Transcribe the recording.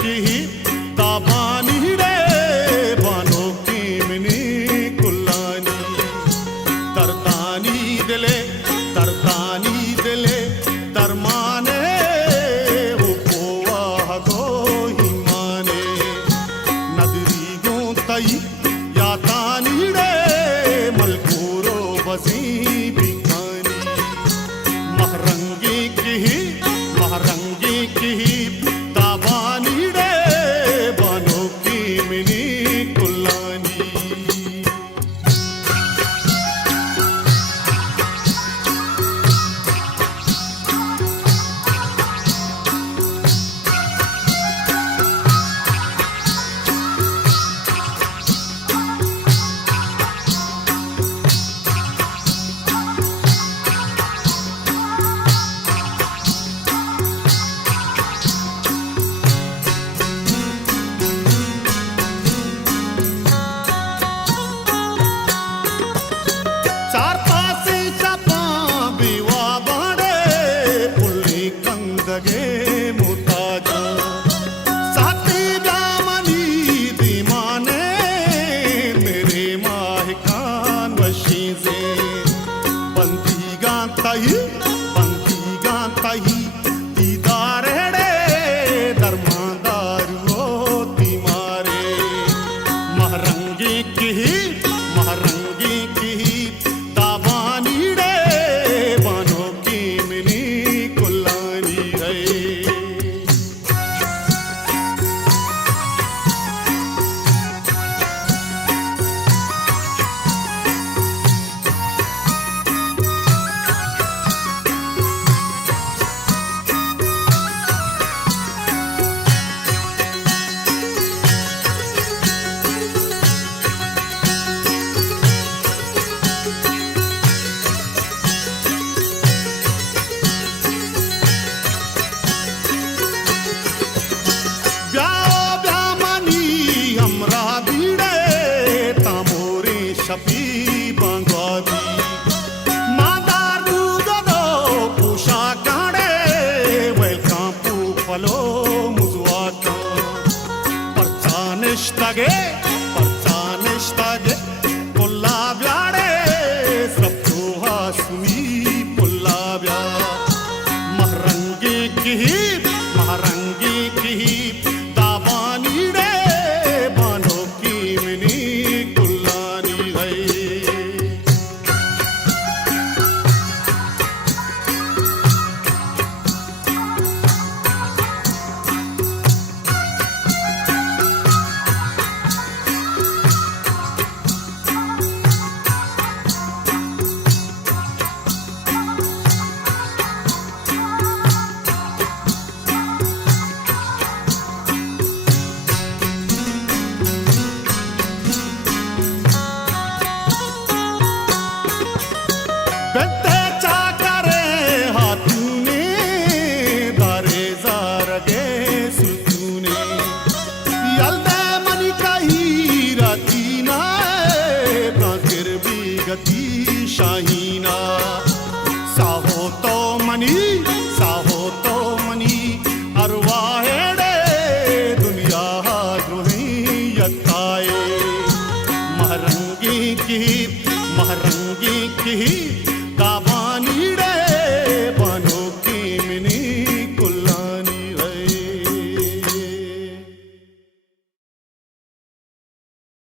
की ताबानी रे बानो की मिनी कुल्लानी तरतानी दिले दरमाने हुपोवा हगो हिमाने नदरी गो तई या तानी रे मलकूरो बसी बिखानी महरंगी की ताबानी रे बानो की मिनी कुल्लानी चार पासे छपा बिवा बाड़े पुल्ली कंदगे मुताजा साथी जामनी दीमाने मेरे माहिकान वशी से बंदी गांताही दीदार हेड़े दरमादार वो तीमारे महरंगी की ताबानी रे बानो की मिनी कुल्लानी है शपी बंगवादी मादार दूधो पूषा काड़े वेलकम पू फलो मुजुआता परचानिश्तागे पुल्ला ब्याड़े सबको हासुई पुल्ला ब्या महरंगी की ताबानी रे बानो की मिनी बेटे चाकरे हाथूने दारे जारगे सुतूने यल्दे मनी कही रातीना ब्रांकिर भी गति शाहीना साहो तो मनी अरवाहेड़े दुनिया द्रोही यत्ताए महरंगी की